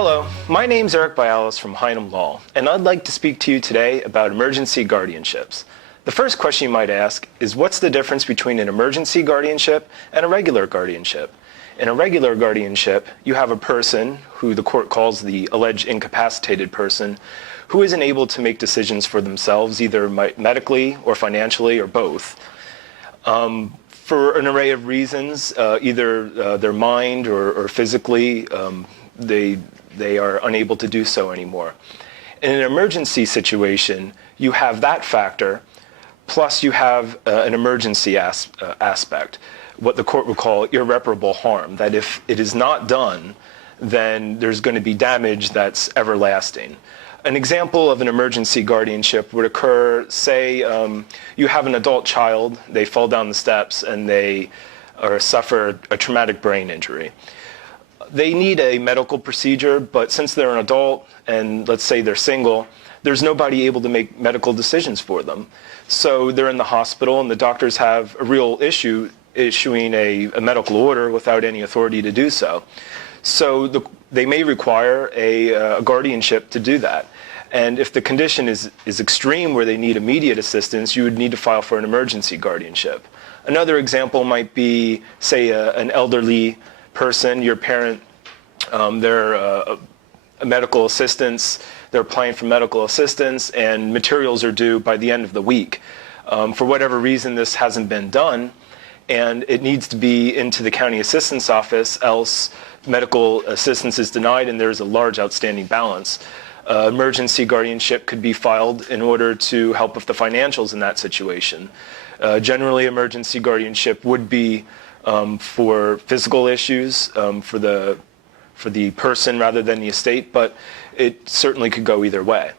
Hello, my name's Eric Bialis from Hynum Law, and I'd like to speak to you today about emergency guardianships. The first question you might ask is, what's the difference between an emergency guardianship and a regular guardianship? In a regular guardianship, you have a person who the court calls the alleged incapacitated person who isn't able to make decisions for themselves, either medically or financially or both. For an array of reasons, either their mind or physically, they are unable to do so anymore. In an emergency situation, you have that factor, plus you have an emergency aspect, what the court would call irreparable harm, that if it is not done, then there's going to be damage that's everlasting. An example of an emergency guardianship would occur, say you have an adult child, they fall down the steps and they suffer a traumatic brain injury. They need a medical procedure, but since they're an adult and let's say they're single, there's nobody able to make medical decisions for them. So they're in the hospital and the doctors have a real issue issuing a medical order without any authority to do so. So they may require a guardianship to do that. And if the condition is extreme where they need immediate assistance, you would need to file for an emergency guardianship. Another example might be, say, an elderly person, your parent, they're a medical assistance, they're applying for medical assistance, and materials are due by the end of the week. For whatever reason, this hasn't been done, and it needs to be into the county assistance office, else medical assistance is denied and there's a large outstanding balance. Emergency guardianship could be filed in order to help with the financials in that situation. Generally, emergency guardianship would be for physical issues, for the person rather than the estate, but it certainly could go either way.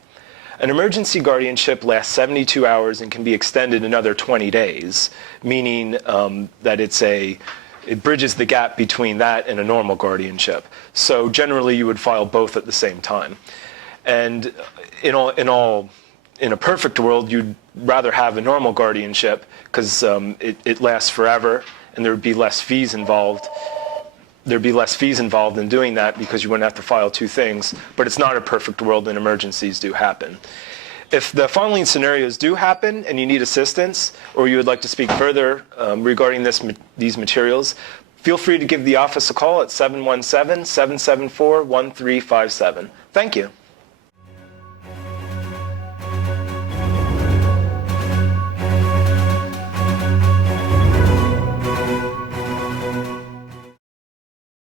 An emergency guardianship lasts 72 hours and can be extended another 20 days, meaning that it bridges the gap between that and a normal guardianship. So generally you would file both at the same time. And in a perfect world, you'd rather have a normal guardianship because it lasts forever and there would be less fees involved. There'd be less fees involved in doing that because you wouldn't have to file two things, but it's not a perfect world and emergencies do happen. If the following scenarios do happen and you need assistance, or you would like to speak further regarding these materials, feel free to give the office a call at 717-774-1357. Thank you.